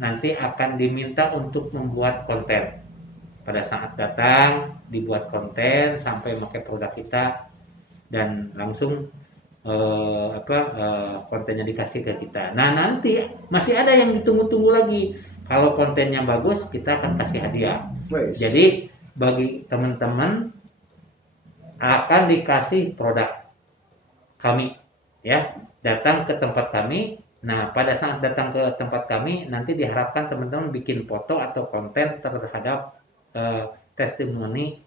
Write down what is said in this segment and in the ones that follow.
nanti akan diminta untuk membuat konten. Pada saat datang dibuat konten sampai pakai produk kita dan langsung kontennya dikasih ke kita. Nah, nanti masih ada yang ditunggu-tunggu lagi. Kalau kontennya bagus, kita akan kasih hadiah. Jadi bagi teman-teman akan dikasih produk kami, ya, datang ke tempat kami. Nah, pada saat datang ke tempat kami, nanti diharapkan teman-teman bikin foto atau konten terhadap testimoni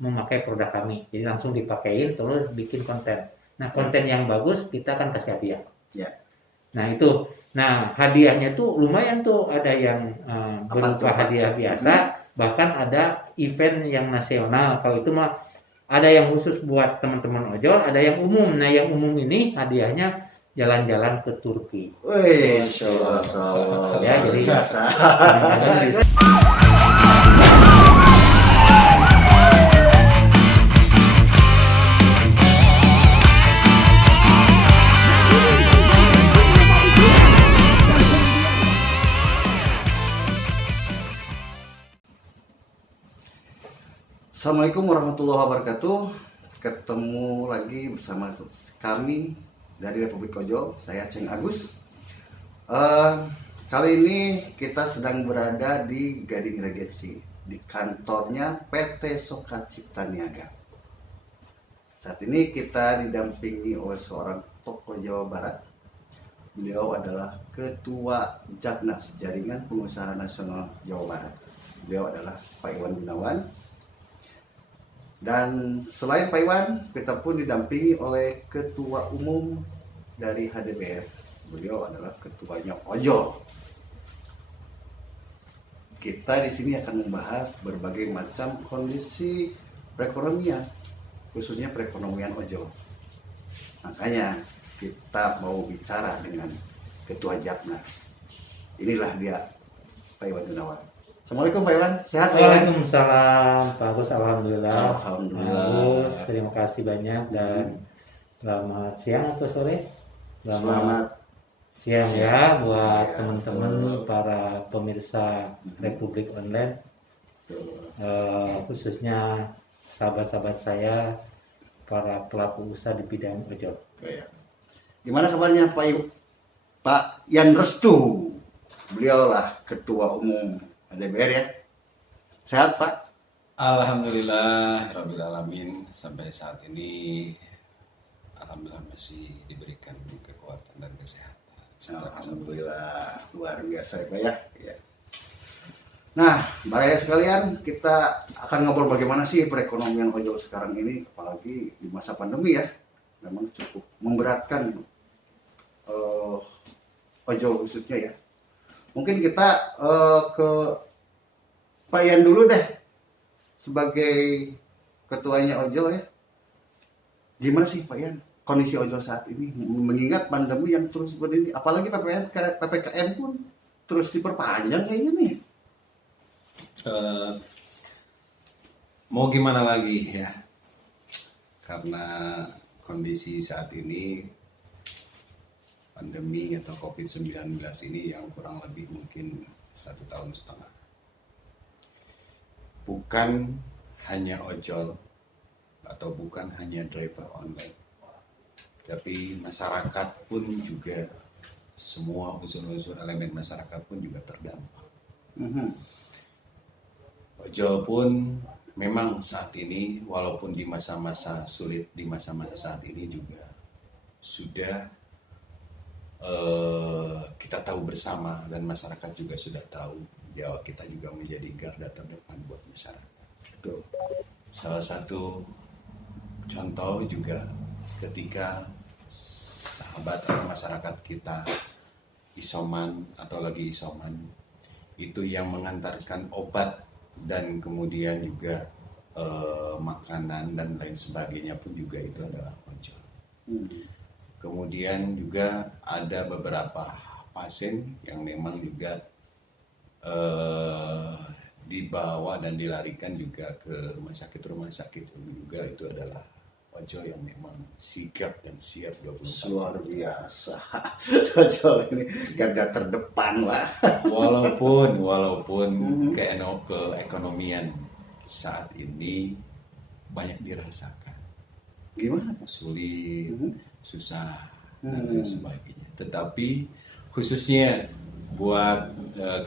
memakai produk kami. Jadi langsung dipakein terus bikin konten. Nah, konten yang bagus kita akan kasih hadiah. Ya. Nah, itu. Nah, hadiahnya tuh lumayan tuh, ada yang berupa hadiah biasa, bahkan ada event yang nasional. Kalau itu mah ada yang khusus buat teman-teman ojol, ada yang umum. Nah, yang umum ini hadiahnya jalan-jalan ke Turki. Wih, ya, jadi Assalamualaikum warahmatullahi wabarakatuh. Ketemu lagi bersama kami dari Republik Ojol. Saya Ceng Agus. Kali ini kita sedang berada di Gading Regensi, di kantornya PT Soka Cipta Niaga. Saat ini kita didampingi oleh seorang tokoh Jawa Barat. Beliau adalah Ketua Jaknas, Jaringan Pengusaha Nasional Jawa Barat. Beliau adalah Pak Iwan Gunawan. Dan selain Pak Iwan, kita pun didampingi oleh Ketua Umum dari HDBR. Beliau adalah ketuanya Ojol. Kita di sini akan membahas berbagai macam kondisi perekonomian, khususnya perekonomian Ojol. Makanya kita mau bicara dengan Ketua Jaknas. Inilah dia, Pak Iwan Gunawan. Assalamualaikum Pak Iwan, sehat Pak Iwan? Waalaikumsalam Pak Agus, alhamdulillah. Alhamdulillah. Agus, terima kasih banyak dan selamat siang atau sore? Selamat siang ya buat ya, teman-teman para pemirsa Republik Online, khususnya sahabat-sahabat saya para pelaku usaha di bidang ojol. Gimana kabarnya Pak Yan Restu? Beliau lah Ketua Umum HDBR ya. Sehat Pak? Alhamdulillah Rabbil Alamin, sampai saat ini alhamdulillah masih diberikan kekuatan dan kesehatan. Alhamdulillah, luar biasa Pak ya. Nah, Bapak sekalian, kita akan ngobrol bagaimana sih perekonomian ojol sekarang ini, apalagi di masa pandemi ya. Memang cukup memberatkan ojol khususnya ya. Mungkin kita ke Pak Yan dulu deh, sebagai ketuanya ojol ya. Gimana sih Pak Yan kondisi ojol saat ini, mengingat pandemi yang terus begini, apalagi PPKM pun terus diperpanjang kayaknya nih. Mau gimana lagi ya, karena kondisi saat ini pandemi atau COVID-19 ini yang kurang lebih mungkin 1,5 tahun. Bukan hanya ojol atau bukan hanya driver online, tapi masyarakat pun juga, semua unsur-unsur elemen masyarakat pun juga terdampak. Ojol pun memang saat ini, walaupun di masa-masa sulit, di masa-masa saat ini juga sudah kita tahu bersama, dan masyarakat juga sudah tahu bahwa kita juga menjadi garda terdepan buat masyarakat. Betul. Salah satu contoh juga ketika sahabat atau masyarakat kita isoman atau lagi isoman, itu yang mengantarkan obat dan kemudian juga makanan dan lain sebagainya pun juga itu adalah ojol. Kemudian juga ada beberapa pasien yang memang juga dibawa dan dilarikan juga ke rumah sakit juga itu adalah ojol yang memang sigap dan siap 24 Luar jam. biasa. Ojol ini garda terdepan lah. Walaupun Mhm. keekonomian saat ini banyak dirasakan, Gimana? sulit, Mhm. susah dan lain Hmm. sebagainya. Tetapi khususnya buat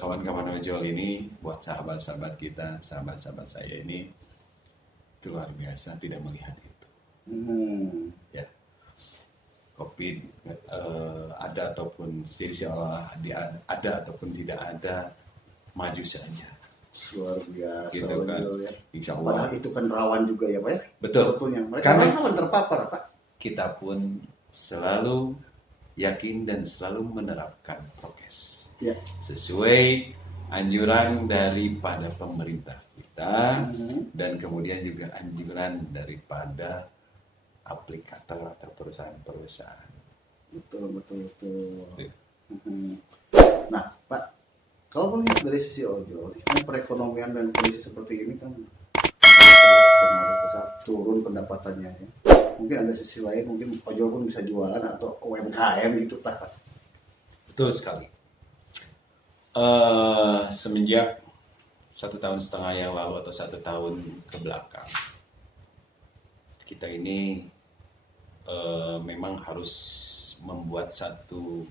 kawan-kawan ojol ini, buat sahabat-sahabat kita, sahabat-sahabat saya ini, itu luar biasa tidak melihat itu. Hmm. Ya, COVID ada ataupun jadi seolah ada ataupun tidak ada, maju saja. Luar biasa Gitu kan. ojol ya. Insya Padahal Allah. itu kan rawan juga ya Pak ya. Betul. Sebetulnya mereka Karena- rawan terpapar Pak. Kita pun selalu yakin dan selalu menerapkan prokes Ya. sesuai anjuran daripada pemerintah kita Mhm. dan kemudian juga anjuran daripada aplikator atau perusahaan-perusahaan. Betul. Ya. Mhm. Nah Pak, kalau melihat dari sisi ojol, kan perekonomian dan kondisi seperti ini kan pengaruh besar turun pendapatannya ya. Mungkin ada sisi lain, mungkin ojol pun bisa jualan atau UMKM gitu Pak. Betul sekali. Semenjak 1,5 tahun yang lalu atau 1 tahun ke belakang, kita ini memang harus membuat satu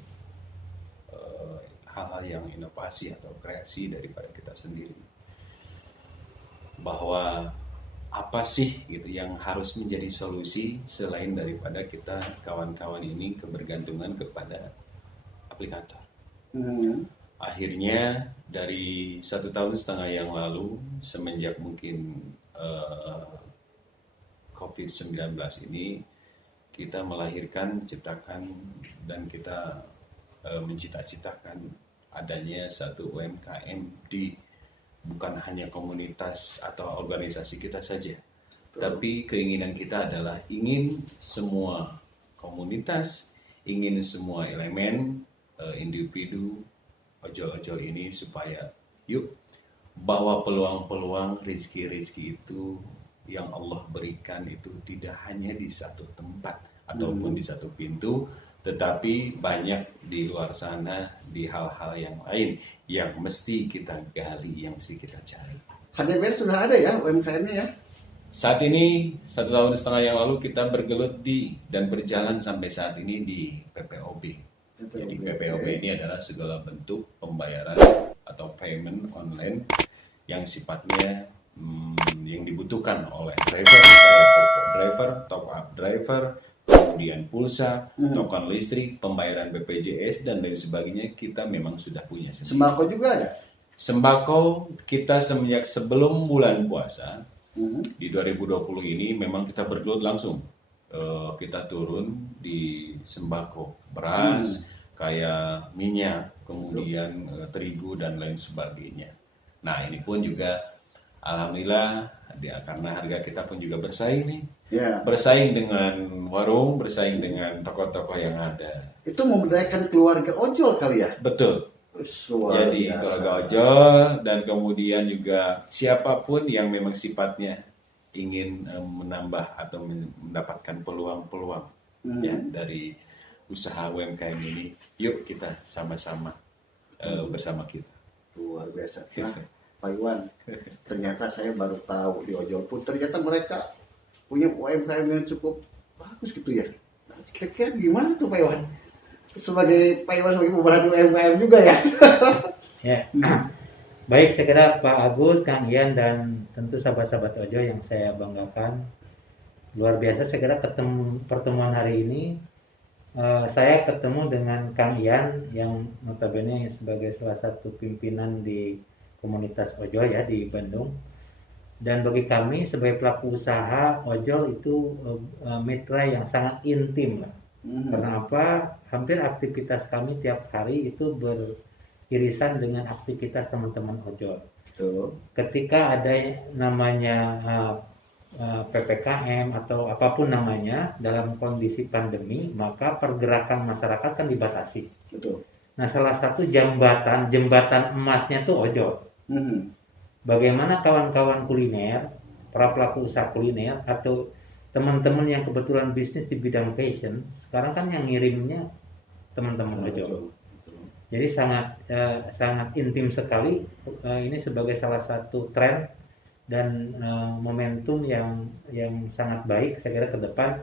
hal-hal yang inovasi atau kreasi daripada kita sendiri. Bahwa apa sih gitu yang harus menjadi solusi selain daripada kita kawan-kawan ini kebergantungan kepada aplikator. Mhm. Akhirnya dari 1,5 tahun yang lalu, semenjak mungkin COVID-19 ini, kita melahirkan, ciptakan, dan kita mencita-citakan adanya satu UMKM di bukan hanya komunitas atau organisasi kita saja, tapi keinginan kita adalah ingin semua komunitas, ingin semua elemen, individu, ojol-ojol ini supaya yuk bahwa peluang-peluang rezeki-rezeki itu yang Allah berikan itu tidak hanya di satu tempat ataupun di satu pintu, tetapi banyak di luar sana di hal-hal yang lain yang mesti kita gali, yang mesti kita cari. HDBR sudah ada ya UMKM-nya ya? Saat ini 1,5 tahun yang lalu kita bergelut dan berjalan sampai saat ini di PPOB. Jadi PPOB ini adalah segala bentuk pembayaran atau payment online yang sifatnya yang dibutuhkan oleh driver, kayak OVO driver, top up driver, kemudian pulsa, token listrik, pembayaran BPJS dan lain sebagainya, kita memang sudah punya sendiri. Sembako juga ada? Sembako kita semenjak sebelum bulan puasa di 2020 ini memang kita bergelut langsung. Kita turun di sembako, beras, kayak minyak, kemudian terigu dan lain sebagainya. Nah ini pun juga alhamdulillah karena harga kita pun juga bersaing nih. Ya. Bersaing dengan warung, bersaing dengan toko-toko yang ada. Itu memberdayakan keluarga ojol kali ya? Betul. Luar Jadi biasa. keluarga ojol dan kemudian juga siapapun yang memang sifatnya ingin menambah atau mendapatkan peluang-peluang ya dari usaha UMKM ini, yuk kita sama-sama bersama kita. Luar biasa. Nah, Pak Iwan, ternyata saya baru tahu di ojol pun ternyata mereka punya UMKM yang cukup bagus gitu ya. Nah, kira-kira gimana tuh Pak Iwan? Sebagai Pak Iwan sebagai pemerhati UMKM juga ya. Ya. Baik, saya kira Pak Agus, Kang Ian, dan tentu sahabat-sahabat ojol yang saya banggakan. Luar biasa saya kira pertemuan hari ini. Saya ketemu dengan Kang Ian yang notabene sebagai salah satu pimpinan di komunitas ojol ya di Bandung. Dan bagi kami sebagai pelaku usaha ojol itu mitra yang sangat intim lah. Karena apa? Hampir aktivitas kami tiap hari itu beririsan dengan aktivitas teman-teman ojol. Betul. Ketika ada namanya PPKM atau apapun namanya dalam kondisi pandemi, maka pergerakan masyarakat kan dibatasi. Betul. Nah, salah satu jembatan emasnya tuh ojol. Bagaimana kawan-kawan kuliner, para pelaku usaha kuliner atau teman-teman yang kebetulan bisnis di bidang fashion, sekarang kan yang ngirimnya teman-teman ojol. Jadi sangat intim sekali. Ini sebagai salah satu tren dan momentum yang sangat baik saya kira ke depan,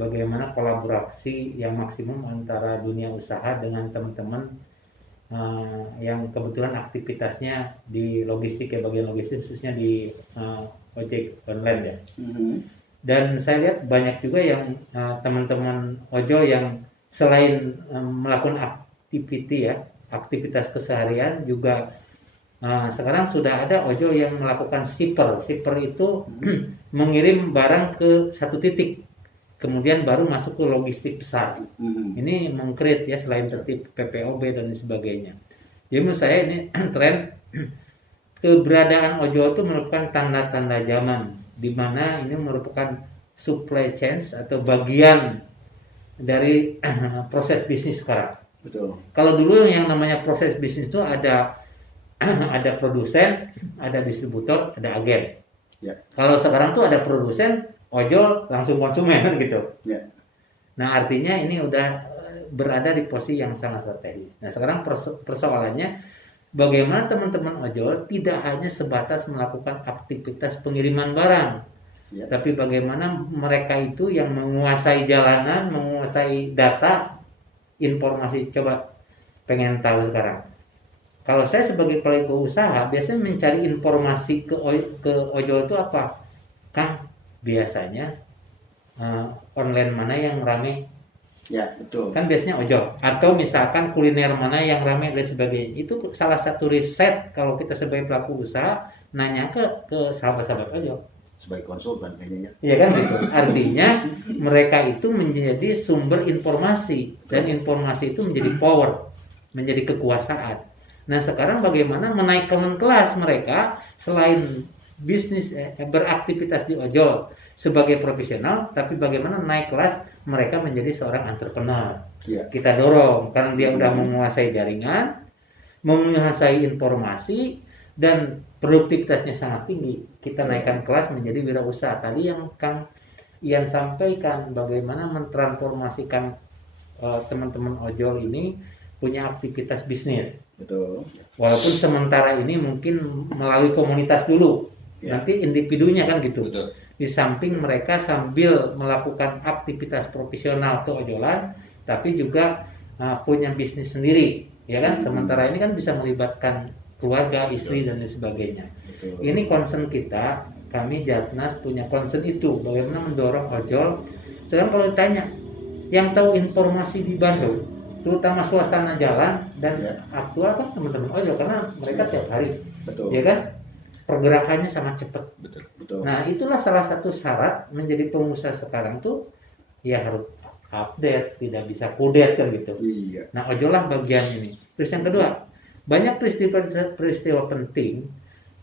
bagaimana kolaborasi yang maksimum antara dunia usaha dengan teman-teman yang kebetulan aktivitasnya di logistik, ya bagian logistik khususnya di ojek online ya. Dan saya lihat banyak juga yang teman-teman ojol yang selain melakukan aktivitas keseharian juga sekarang sudah ada ojol yang melakukan shipper. Shipper itu mengirim barang ke satu titik, kemudian baru masuk ke logistik besar. Ini mengcreate ya, selain tertib PPOB dan sebagainya. Jadi menurut saya ini tren keberadaan ojol itu merupakan tanda-tanda zaman, di mana ini merupakan supply chain atau bagian dari proses bisnis sekarang. Betul. Kalau dulu yang namanya proses bisnis itu ada produsen, ada distributor, ada agen. Ya. Kalau sekarang tuh ada produsen, ojol, langsung konsumen kan gitu. Ya. Nah artinya ini udah berada di posisi yang sangat strategis. Nah sekarang persoalannya bagaimana teman-teman ojol tidak hanya sebatas melakukan aktivitas pengiriman barang, ya, tapi bagaimana mereka itu yang menguasai jalanan, menguasai data, informasi. Coba pengen tahu sekarang. Kalau saya sebagai pelaku usaha biasanya mencari informasi ke ojol itu apa? Kan biasanya online mana yang rame? Ya, betul. Kan biasanya ojol. Atau misalkan kuliner mana yang rame dan sebagainya. Itu salah satu riset kalau kita sebagai pelaku usaha nanya ke sahabat-sahabat ojol. Sebagai konsultan kayaknya. Iya kan gitu. Artinya mereka itu menjadi sumber informasi, dan informasi itu menjadi power, menjadi kekuasaan. Nah sekarang bagaimana menaikkan kelas mereka selain bisnis beraktivitas di ojol sebagai profesional, tapi bagaimana naik kelas mereka menjadi seorang entrepreneur. Ya. Kita dorong karena dia udah menguasai jaringan, menguasai informasi, dan produktivitasnya sangat tinggi. Kita naikkan kelas menjadi wirausaha. Tadi yang Kang Ian sampaikan, bagaimana mentransformasikan teman-teman ojol ini punya aktivitas bisnis. Betul. Walaupun sementara ini mungkin melalui komunitas dulu, ya, nanti individunya kan gitu. Betul. Di samping mereka sambil melakukan aktivitas profesional keojolan, tapi juga punya bisnis sendiri, ya kan? Sementara ini kan bisa melibatkan keluarga, istri, dan lain sebagainya. Betul. Ini concern kita, kami Jatnas punya concern itu, bagaimana mendorong ojol. Sekarang kalau ditanya, yang tahu informasi di Bandung, terutama suasana jalan dan aktual kan teman-teman ojol, karena mereka tiap hari, betul, ya kan? Pergerakannya sangat cepat. Betul. Betul. Nah itulah salah satu syarat menjadi pengusaha sekarang tuh, ya harus update, tidak bisa kudet kan gitu. Iya. Nah ojol lah bagian ini. Terus yang kedua, banyak peristiwa penting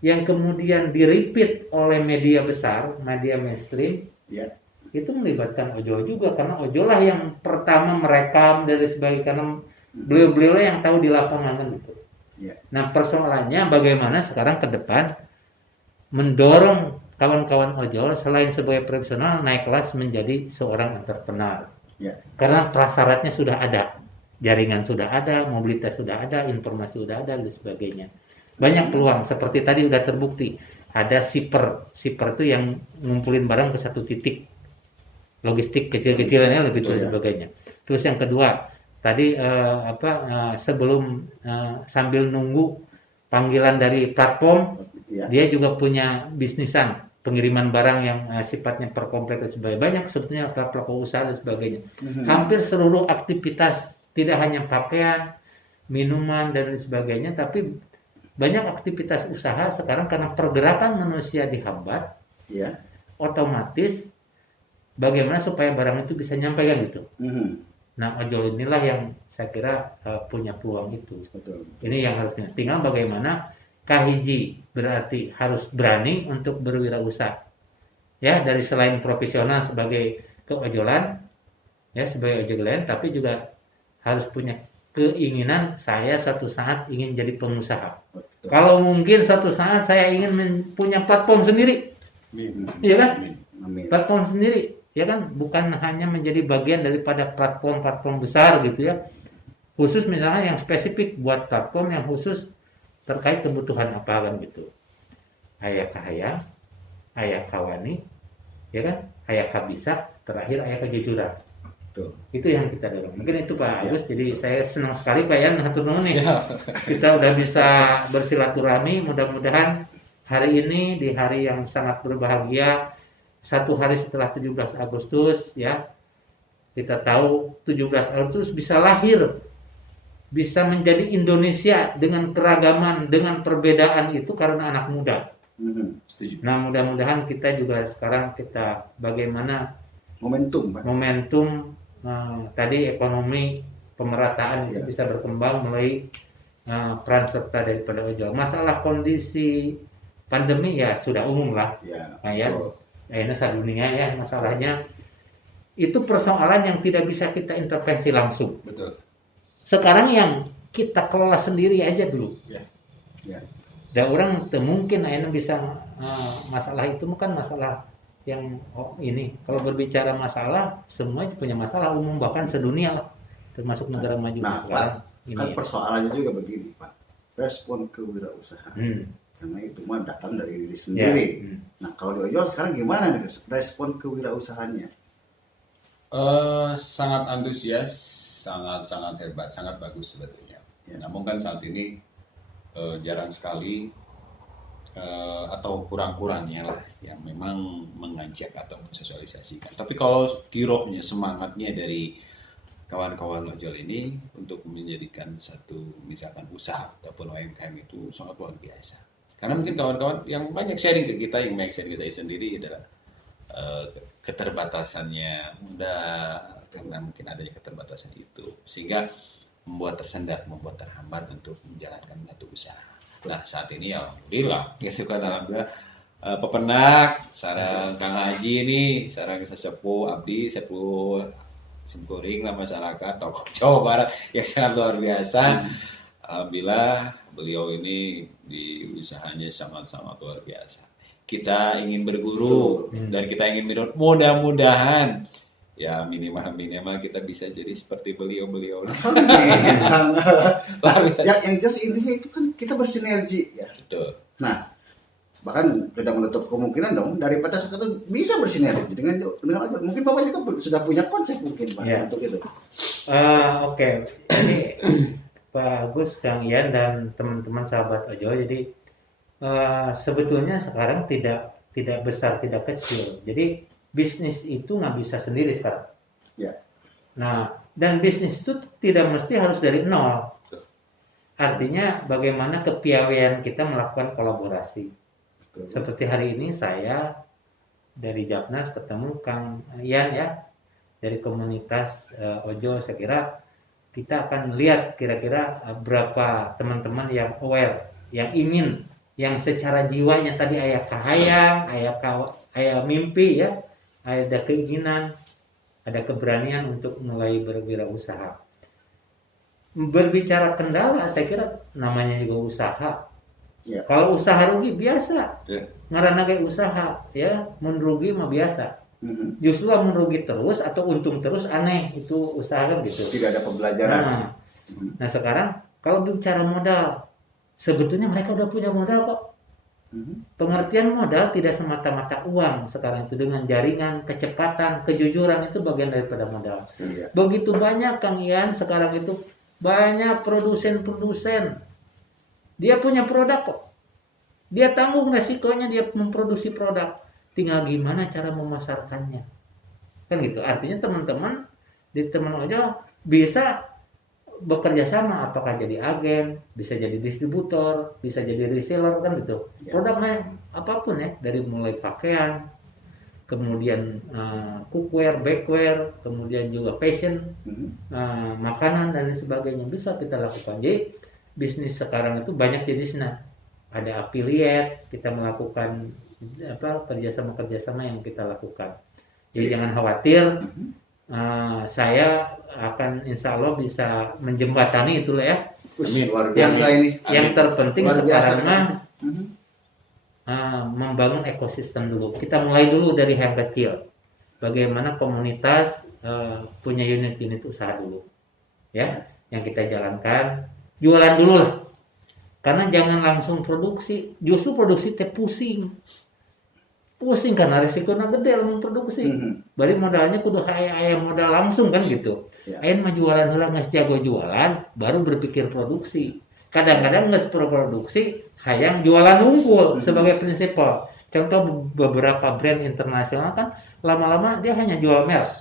yang kemudian di-repeat oleh media besar, media mainstream, ya, itu melibatkan ojol juga, karena ojol lah yang pertama merekam dari sebagainya, karena beliau-beliau yang tahu di lapangan kan gitu. Ya. Nah persoalannya bagaimana sekarang ke depan mendorong kawan-kawan ojol selain sebagai profesional naik kelas menjadi seorang entrepreneur. Ya. Karena prasyaratnya sudah ada, jaringan sudah ada, mobilitas sudah ada, informasi sudah ada, dan sebagainya. Banyak peluang, seperti tadi sudah terbukti. Ada shipper itu yang ngumpulin barang ke satu titik, logistik kecil-kecilannya lebih dan sebagainya. Terus yang kedua, tadi sebelum sambil nunggu panggilan dari platform, dia juga punya bisnisan pengiriman barang yang sifatnya per komplek dan sebagainya. Banyak sebetulnya pelaku usaha dan sebagainya. Hampir seluruh aktivitas, tidak hanya pakaian, minuman dan sebagainya, tapi banyak aktivitas usaha sekarang karena pergerakan manusia dihambat, otomatis bagaimana supaya barang itu bisa nyampe kan gitu. Nah ojol inilah yang saya kira punya peluang itu. Betul. Ini yang harusnya. Tinggal bagaimana kahiji berarti harus berani untuk berwirausaha. Ya, dari selain profesional sebagai keojolan, ya sebagai ojolan, tapi juga harus punya keinginan saya suatu saat ingin jadi pengusaha. Betul. Kalau mungkin suatu saat saya ingin punya platform sendiri. Iya kan? Amin. Platform sendiri. ya kan, bukan hanya menjadi bagian daripada platform-platform besar gitu ya. Khusus misalnya yang spesifik buat platform yang khusus terkait kebutuhan apa kan gitu. Aya kahaya, aya kawani, ya kan? Aya kabisa, terakhir aya kejujuran. Betul. Itu yang kita dorong. Mungkin itu Pak Ya. Agus. Jadi saya senang sekali Pak Yan, hatur nuhun nih. Kita udah bisa bersilaturahmi. Mudah-mudahan hari ini di hari yang sangat berbahagia, satu hari setelah 17 Agustus ya. Kita tahu 17 Agustus bisa lahir, bisa menjadi Indonesia dengan keragaman, dengan perbedaan itu karena anak muda. Setuju. Nah, mudah-mudahan kita juga sekarang kita bagaimana Momentum, Pak. momentum tadi ekonomi pemerataan itu Ya. bisa berkembang melalui peran serta daripada ojol. Masalah kondisi pandemi ya sudah umum lah. Ya. Nah, ya, Betul. ini sadunia ya masalahnya. Itu persoalan yang tidak bisa kita intervensi langsung. Betul. Sekarang yang kita kelola sendiri aja dulu. Ya. Ya. Dan orang mungkin akhirnya bisa masalah itu bukan masalah yang ini. Kalau berbicara masalah, semua punya masalah umum bahkan sedunia lah, termasuk negara maju Nah, sekarang. Pak, Ini kan ya. persoalannya juga begini, Pak. Respon kewirausahaan. Karena itu mah datang dari diri Ya. sendiri. Nah, kalau di ojol sekarang gimana nih respon kewirausahaannya? Sangat antusias, sangat hebat, sangat bagus sebetulnya. Ya. Namun kan saat ini jarang sekali atau kurang-kurangnya lah yang memang mengajak atau mensosialisasikan. Tapi kalau girohnya, semangatnya dari kawan-kawan ojol ini untuk menjadikan satu misalkan usaha ataupun UMKM itu sangat luar biasa. Karena mungkin kawan-kawan yang banyak sharing ke kita, yang banyak sharing ke saya sendiri adalah keterbatasannya mudah, karena mungkin adanya keterbatasan itu sehingga membuat tersendat, membuat terhambat untuk menjalankan satu usaha. Nah saat ini alhamdulillah gitu kan, alhamdulillah pepenak sareng Kang Haji ini, sareng sesepuh abdi sepuh simkuring lah masyarakat tokoh Jawa Barat yang sangat luar biasa. Alhamdulillah beliau ini di usahanya sangat-sangat luar biasa. Kita ingin berguru dan kita ingin mudah-mudahan ya minimal kita bisa jadi seperti beliau. Ya, yang jelas intinya itu kan kita bersinergi ya. Betul. Nah, bahkan tidak menutup kemungkinan dong dari PT Soka itu bisa bersinergi dengan ojol. Mungkin Bapak juga sudah punya konsep mungkin Pak Ya. untuk itu. Oke. Jadi Pak Agus, Kang Ian dan teman-teman sahabat ojol, jadi sebetulnya sekarang tidak besar, tidak kecil. Jadi bisnis itu nggak bisa sendiri sekarang. Ya. Nah, dan bisnis itu tidak mesti harus dari nol. Artinya bagaimana kepiawaian kita melakukan kolaborasi. Betul. Seperti hari ini saya dari Japnas ketemu Kang Ian ya, dari komunitas ojol. Saya kira kita akan lihat kira-kira berapa teman-teman yang aware, yang ingin, yang secara jiwanya tadi aya kahayang, aya mimpi ya, ada keinginan, ada keberanian untuk mulai berwirausaha. Berbicara kendala, saya kira namanya juga usaha. Ya. Kalau usaha rugi biasa, Ya. ngarana kayak usaha ya, mun rugi mah biasa. Justru mun rugi terus atau untung terus aneh, itu usaha kan gitu. Tidak ada pembelajaran. Nah sekarang kalau bicara modal, sebetulnya mereka udah punya modal kok. Pengertian modal tidak semata-mata uang sekarang itu, dengan jaringan, kecepatan, kejujuran itu bagian daripada modal. Iya. Begitu banyak Kang Ian sekarang itu, banyak produsen-produsen. Dia punya produk kok. Dia tanggung resikonya, dia memproduksi produk. Tinggal gimana cara memasarkannya. Kan gitu. Artinya teman-teman di teman ojol bisa bekerja sama, apakah jadi agen, bisa jadi distributor, bisa jadi reseller kan gitu. Ya. Produknya apapun ya, dari mulai pakaian, kemudian cookware, bakeware, kemudian juga fashion, makanan dan lain sebagainya bisa kita lakukan. Jadi bisnis sekarang itu banyak jenisnya. Ada affiliate, kita melakukan kerjasama yang kita lakukan. Jadi jangan khawatir. Saya akan insya Allah bisa menjembatani itu ya. Luar biasa ini. Yang terpenting Luar biasa. sekarang mah membangun ekosistem dulu. Kita mulai dulu dari yang kecil. bagaimana komunitas punya unit-unit usaha dulu, ya, yang kita jalankan, jualan dulu lah. Karena jangan langsung produksi, justru produksi teh pusing karena risikonya gede lamun produksi. Bari modalnya kudu aya modal langsung kan gitu. Ayeuna mah jualan heula geus jago jualan, baru berpikir produksi. Kadang-kadang geus produksi hayang jualan unggul sebagai prinsipal. Contoh beberapa brand internasional kan lama-lama dia hanya jual merek.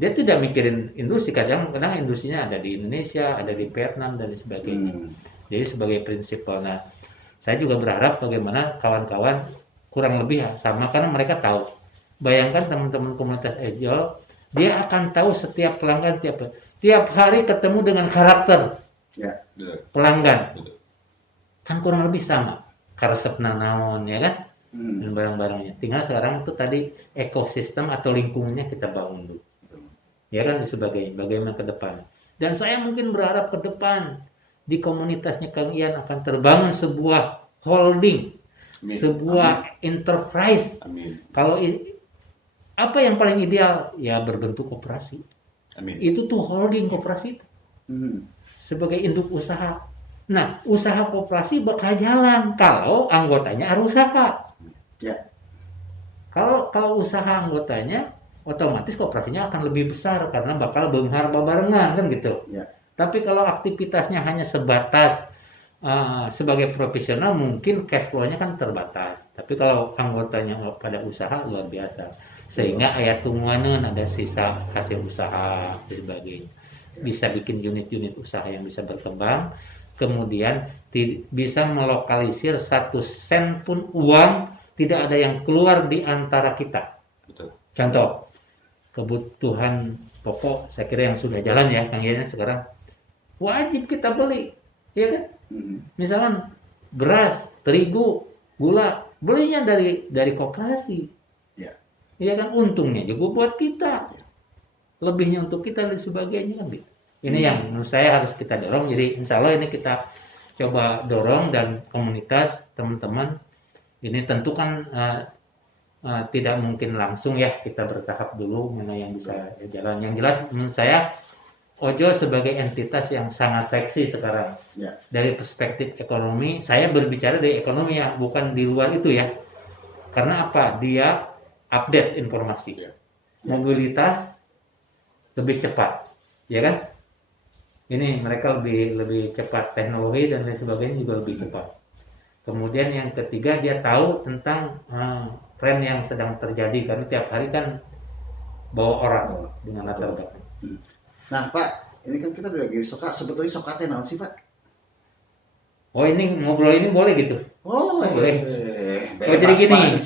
Dia tidak mikirin industri, kadang-kadang industrinya ada di Indonesia, ada di Vietnam dan sebagainya. Jadi sebagai prinsipal. Nah, saya juga berharap bagaimana kawan-kawan kurang lebih sama, karena mereka tahu. Bayangkan teman-teman komunitas ojol, dia akan tahu setiap pelanggan tiap hari ketemu dengan karakter pelanggan. Kan kurang lebih sama. Karesepna naon ya kan? Dan barang-barangnya. Tinggal sekarang itu tadi ekosistem atau lingkungannya kita bangun dulu. Ya kan, dan sebagainya. Bagaimana ke depan. Dan saya mungkin berharap ke depan di komunitasnya Kang Ian akan terbangun sebuah holding, sebuah enterprise. Kalau apa yang paling ideal ya berbentuk koperasi. Itu tuh holding koperasi itu. Sebagai induk usaha. Nah, usaha koperasi bakal jalan kalau anggotanya arusaha. Kalau usaha anggotanya, otomatis koperasinya akan lebih besar karena bakal beunghar babarengan kan gitu. Tapi kalau aktivitasnya hanya sebatas sebagai profesional, mungkin cash flow-nya kan terbatas. Tapi kalau anggotanya pada usaha luar biasa, sehingga aya tungguaneun, ada sisa hasil usaha dan sebagainya. Bisa bikin unit-unit usaha yang bisa berkembang, kemudian bisa melokalisir 1 sen pun uang tidak ada yang keluar di antara kita. Contoh, kebutuhan pokok saya kira yang sudah jalan ya Kang Ian sekarang wajib kita beli, ya kan? Misalkan beras, terigu, gula, belinya dari koperasi. Iya kan, untungnya juga buat kita. Lebihnya untuk kita dan sebagainya kan gitu. Ini yang menurut saya harus kita dorong. Jadi insya Allah ini kita coba dorong, dan komunitas teman-teman ini tentu kan tidak mungkin langsung ya, kita bertahap dulu mana yang bisa jalan. Yang jelas menurut saya ojol sebagai entitas yang sangat seksi sekarang. Dari perspektif ekonomi, saya berbicara dari ekonomi ya, bukan di luar itu ya. Karena apa? Dia update informasi. Mobilitas lebih cepat, ya kan? Ini mereka lebih cepat, teknologi dan lain sebagainya juga lebih cepat. Kemudian yang ketiga, dia tahu tentang tren yang sedang terjadi, karena tiap hari kan bawa orang dengan latar belakang. Nah Pak, ini kan kita udah lagi sebetulnya sokatnya naon sih Pak? Oh, ini ngobrol ini boleh gitu? Boleh. Oh, jadi gini.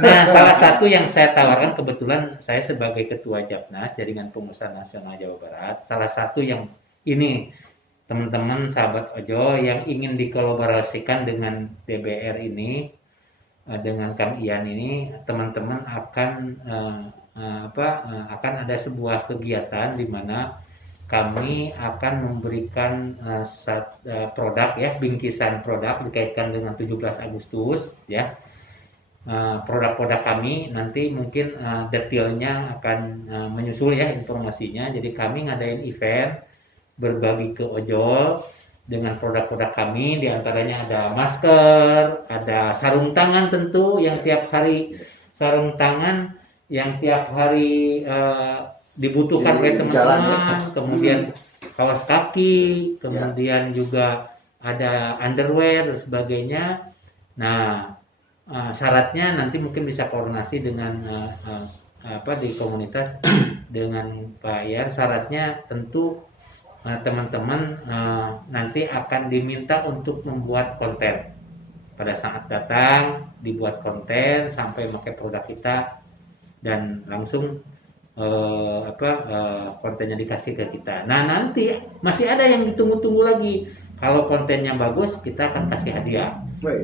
Nah, salah satu yang saya tawarkan, kebetulan saya sebagai Ketua Japnas, Jaringan Pengusaha Nasional Jawa Barat, salah satu yang ini teman-teman sahabat ojol yang ingin dikolaborasikan dengan DBR ini, dengan Kang Ian ini, teman-teman akan akan ada sebuah kegiatan di mana kami akan memberikan produk ya, bingkisan produk dikaitkan dengan 17 Agustus ya. Produk-produk kami nanti mungkin detailnya akan menyusul ya informasinya. Jadi kami ngadain event berbagi ke ojol dengan produk-produk kami, diantaranya ada masker, ada sarung tangan tentu yang tiap hari, sarung tangan yang tiap hari dibutuhkan oleh teman-teman, kemudian kaos kaki, kemudian juga ada underwear dan sebagainya. Nah, syaratnya nanti mungkin bisa koordinasi dengan di komunitas dengan Pak Ian. Syaratnya tentu teman-teman nanti akan diminta untuk membuat konten. Pada saat datang dibuat konten sampai pakai produk kita dan langsung kontennya dikasih ke kita. Nah, nanti masih ada yang ditunggu-tunggu lagi. Kalau kontennya bagus, kita akan kasih hadiah.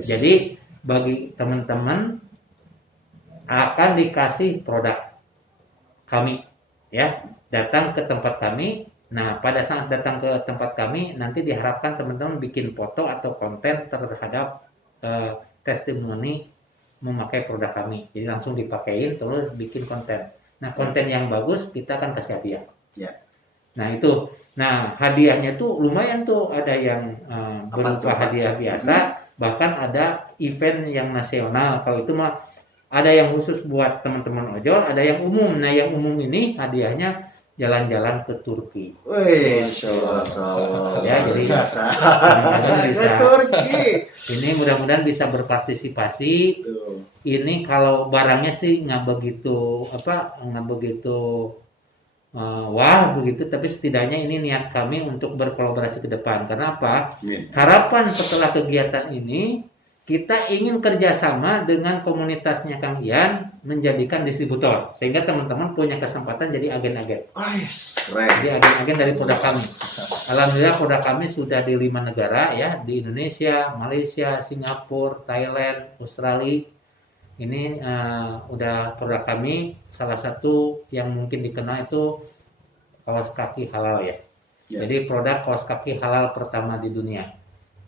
Jadi bagi teman-teman akan dikasih produk kami ya, datang ke tempat kami. Nah, pada saat datang ke tempat kami, nanti diharapkan teman-teman bikin foto atau konten terhadap testimoni memakai produk kami. Jadi langsung dipakein terus bikin konten. Nah, konten yang bagus kita akan kasih hadiah. Ya. Nah, itu. Nah, hadiahnya tuh lumayan tuh, ada yang berupa hadiah biasa, bahkan ada event yang nasional. Kalau itu mah ada yang khusus buat teman-teman ojol, ada yang umum. Nah, yang umum ini hadiahnya jalan-jalan ke Turki. Wih, ya, jadi ke Turki. Ini mudah-mudahan bisa berpartisipasi. Tuh. Ini kalau barangnya sih nggak begitu wah begitu, tapi setidaknya ini niat kami untuk berkolaborasi ke depan. Karena apa? Harapan setelah kegiatan ini kita ingin kerjasama dengan komunitasnya Kang Ian menjadikan distributor, sehingga teman-teman punya kesempatan jadi agen-agen. Jadi agen-agen dari produk kami. Alhamdulillah produk kami sudah di 5 negara ya, di Indonesia, Malaysia, Singapura, Thailand, Australia. Ini udah produk kami. Salah satu yang mungkin dikenal itu kaos kaki halal ya. Jadi produk kaos kaki halal pertama di dunia.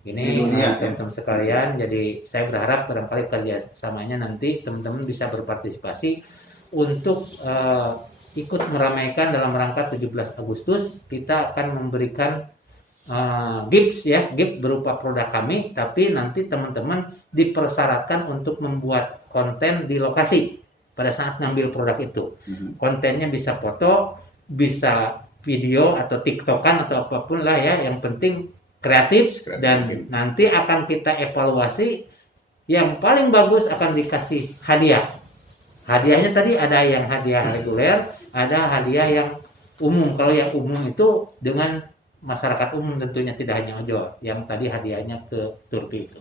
Ini teman-teman sekalian, jadi saya berharap barangkali kerjasamanya nanti teman-teman bisa berpartisipasi untuk ikut meramaikan dalam rangka 17 Agustus. Kita akan memberikan gift berupa produk kami, tapi nanti teman-teman dipersyaratkan untuk membuat konten di lokasi pada saat ngambil produk itu. Kontennya bisa foto, bisa video atau tiktokan atau apapun lah ya, yang penting kreatif dan nanti akan kita evaluasi. Yang paling bagus akan dikasih hadiah. Hadiahnya tadi ada yang hadiah reguler, ada hadiah yang umum. Kalau yang umum itu dengan masyarakat umum tentunya, tidak hanya ojol. Yang tadi hadiahnya ke Turki itu.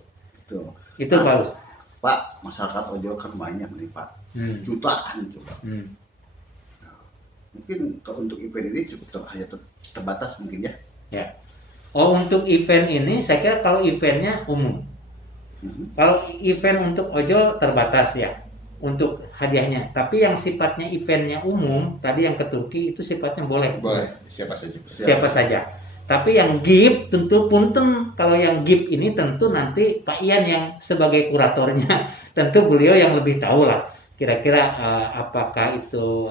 Itu bagus. Pak, masyarakat ojol kan banyak nih Pak. Jutaan coba. Nah, mungkin untuk event ini cukup hanya terbatas mungkin ya. Ya. Oh, untuk event ini saya kira kalau eventnya umum. Kalau event untuk ojol terbatas ya untuk hadiahnya. Tapi yang sifatnya eventnya umum tadi yang ke Turki itu sifatnya boleh. Boleh, siapa saja. Tapi yang gift tentu punten, kalau yang gift ini tentu nanti Pak Ian yang sebagai kuratornya, tentu beliau yang lebih tahu lah kira-kira apakah itu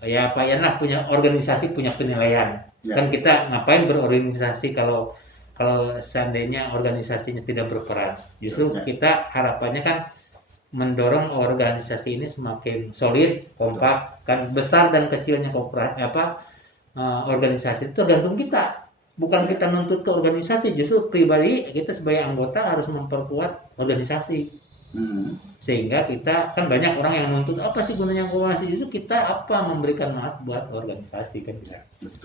ya Pak Ian lah punya organisasi, punya penilaian. Kan kita ngapain berorganisasi kalau seandainya organisasinya tidak berperan. Justru kita harapannya kan mendorong organisasi ini semakin solid, kompak, kan besar dan kecilnya organisasi itu tergantung kita. Bukan kita nuntut ke organisasi, justru pribadi kita sebagai anggota harus memperkuat organisasi. Sehingga kita kan banyak orang yang nuntut apa sih gunanya organisasi, justru kita memberikan manfaat buat organisasi kan.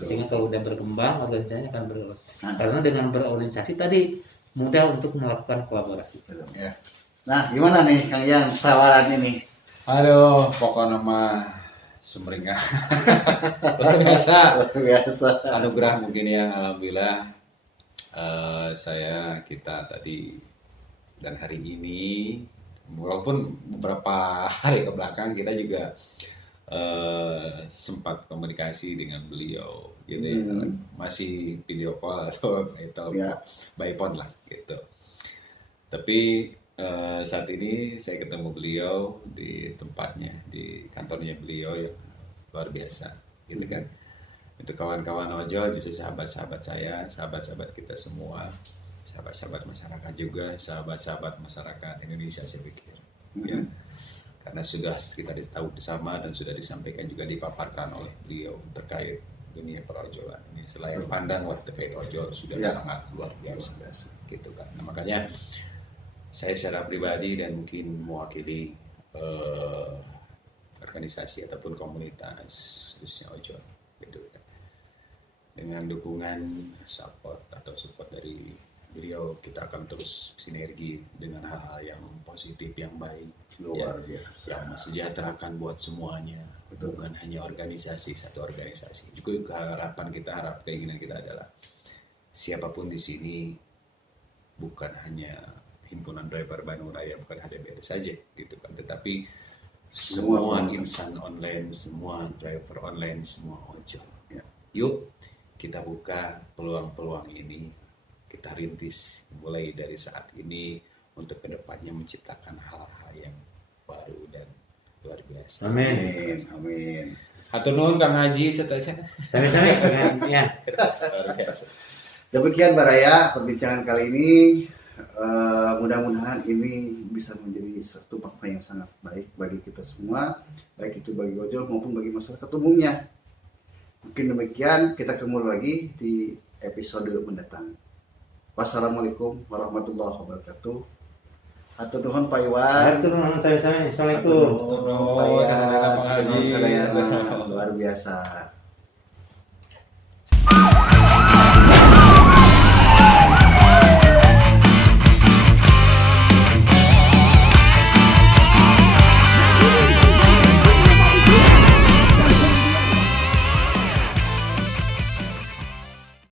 Sehingga kalau udah berkembang organisasinya akan berkembang. Karena dengan berorganisasi tadi mudah untuk melakukan kolaborasi. Nah, gimana nih Kang Ian tawaran ini? Aduh, pokoknya mah sumringah. Luar biasa. Anugerah mungkin ya, alhamdulillah. Kita tadi dan hari ini, walaupun beberapa hari ke belakang kita juga sempat komunikasi dengan beliau gitu ya. Masih video call atau by phone lah gitu. Tapi saat ini saya ketemu beliau di tempatnya, di kantornya beliau yang luar biasa gitu kan. Itu kawan-kawan ojol, justru sahabat-sahabat saya, sahabat-sahabat kita semua, sahabat-sahabat masyarakat juga, sahabat-sahabat masyarakat Indonesia saya pikir ya. Karena sudah kita tahu bersama dan sudah disampaikan juga dipaparkan oleh beliau terkait dunia perojolan ini. Selain pandang lah terkait ojol sudah sangat luar biasa gitu kan. Nah, makanya saya secara pribadi dan mungkin mewakili organisasi ataupun komunitas khususnya ojol gitu kan. Dengan dukungan support dari beliau, kita akan terus sinergi dengan hal-hal yang positif, yang baik, luar biasa, yang mensejahterakan buat semuanya. Bukan hanya satu organisasi. Juga harapan kita, keinginan kita adalah siapapun di sini bukan hanya himpunan driver Bandung Raya, bukan HDBR saja gitu kan, tetapi semua insan online, semua driver online, semua ojol. Yuk kita buka peluang-peluang ini, kita rintis mulai dari saat ini untuk kedepannya menciptakan hal-hal yang baru dan luar biasa. Amin. Amin. Amin. Hatur nuhun Kang Haji setelahnya. Sampai-sampai ya. Luar biasa. Demikian Baraya perbincangan kali ini. Mudah-mudahan ini bisa menjadi satu makna yang sangat baik bagi kita semua, baik itu bagi ojol maupun bagi masyarakat umumnya. Mungkin demikian, kita ketemu lagi di episode mendatang. Wassalamualaikum warahmatullahi wabarakatuh. Hatur nuhun Pak Iwan. Hatur nuhun sampai-sampai. Assalamualaikum. Hatur nuhun Pak Iwan. Hatur nuhun sadayana. Luar biasa.